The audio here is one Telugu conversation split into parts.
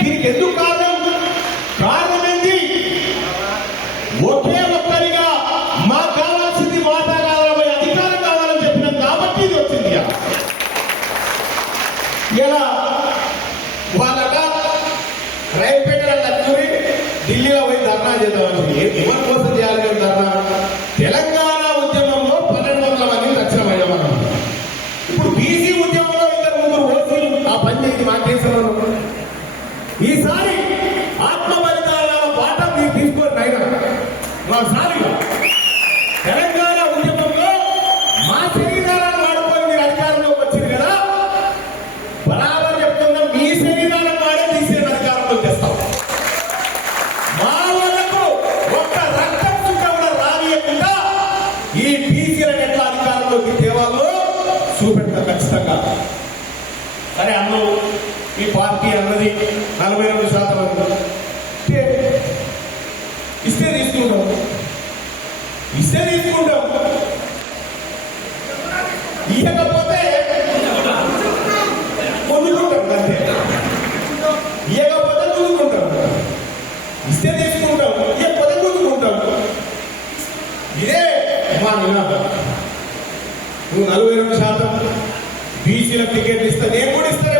దీనికి ఎందుకు కారణం? కారణం ఏంటి? ఒకే ఒక్కరిగా మాకు కావాల్సింది వాటా కావాలపై అధికారం కావాలని చెప్పినాం కాబట్టి ఇది వచ్చింది ఇలా వాళ్ళట రైల్పేట లక్ష్మి ఢిల్లీలో పోయి ధర్నా చేద్దామని ఎవరి కోసం చేయాలి ధర్నా? తెలంగాణ ఉద్యమంలో పన్నెండు వందల మంది లక్షణం ఇప్పుడు బీసీ ఉద్యమంలో ఇద్దరు ముగ్గురు ఓసీలు ఆ పని చేసి మాకేసిన ఈసారి ఆత్మ బలిదానాల పాట మీరు తీసుకొని నైనా ఒకసారి తెలంగాణ ఉద్యమంలో మా శరీరాలను వాడుకొని మీరు అధికారంలోకి వచ్చింది కదా? బరాబర్ చెప్తున్నా మీ శరీరాలను వాడే తీసే అధికారంలోకి తెస్తాం. మా వాళ్ళకు ఒక్క రక్తం చుక్క కూడా రానియకుండా ఈ బీసీలను ఎట్లా అధికారంలోకి తేవాలో చూపెడతా ఖచ్చితంగా. సరే అన్నావు ఈ పార్టీ అన్నది నలభై రెండు శాతం అన్నది. ఇస్తే ఇస్తే తీసుకుంటాం. ఇస్తే తీసుకుంటాం. ఇవ్వకపోతే పొందుకుంటాం అంతే. ఇవ్వకపోతే పొందుకుంటాం ఇస్తే తీసుకుంటాం. ఇవ్వకపోతే పొందుకుంటాం ఇదే మా నినాదం. నువ్వు నలభై రెండు శాతం బీసీల టికెట్ ఇస్తా నేను కూడా ఇస్తాను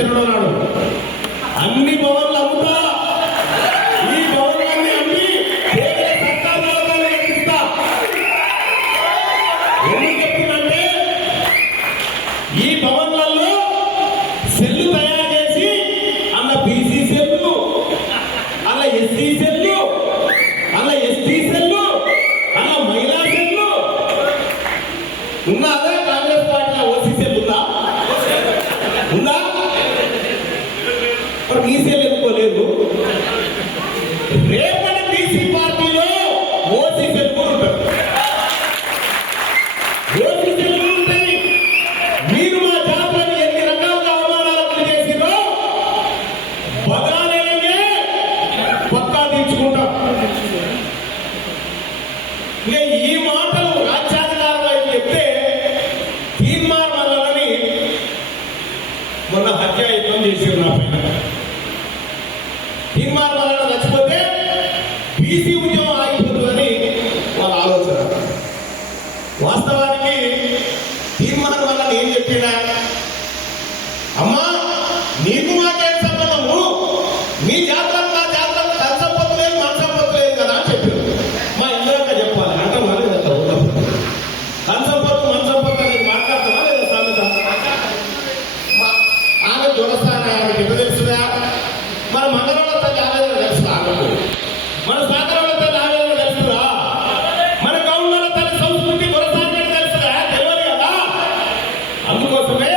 విలీనం చేస్తున్నాడు అన్ని భవన్లు అమ్ముతా. ఈ భవనాన్ని అమ్మి కేంద్ర ఎందుకు చెప్తున్నంటే ఈ భవన్లలో సెల్లు తయారు చేసి అన్న బీసీ సెల్లు అలా ఎస్సీ సెల్లు అలా ఎస్టీ సెల్లు అలా మహిళా సెల్లు. ఉన్నారా కాంగ్రెస్ పార్టీ ఓసీ సెల్ ఉందా? ఉందా? బీసీలు మీ రేపటి బీసీ పార్టీలో ఓసీ సెల్ కూడా మీరు మా జాతరని ఎన్ని రకాలుగా అవమానాలకు చేసిరో బదాలేనే పక్కా తీర్చుకుంటాం. ఈ మాటలు రాజ్యాధికారులు చెప్తే తీర్మానం మొన్న హత్యాయత్నం చేసి ఉన్నా పైన అందుకోసమే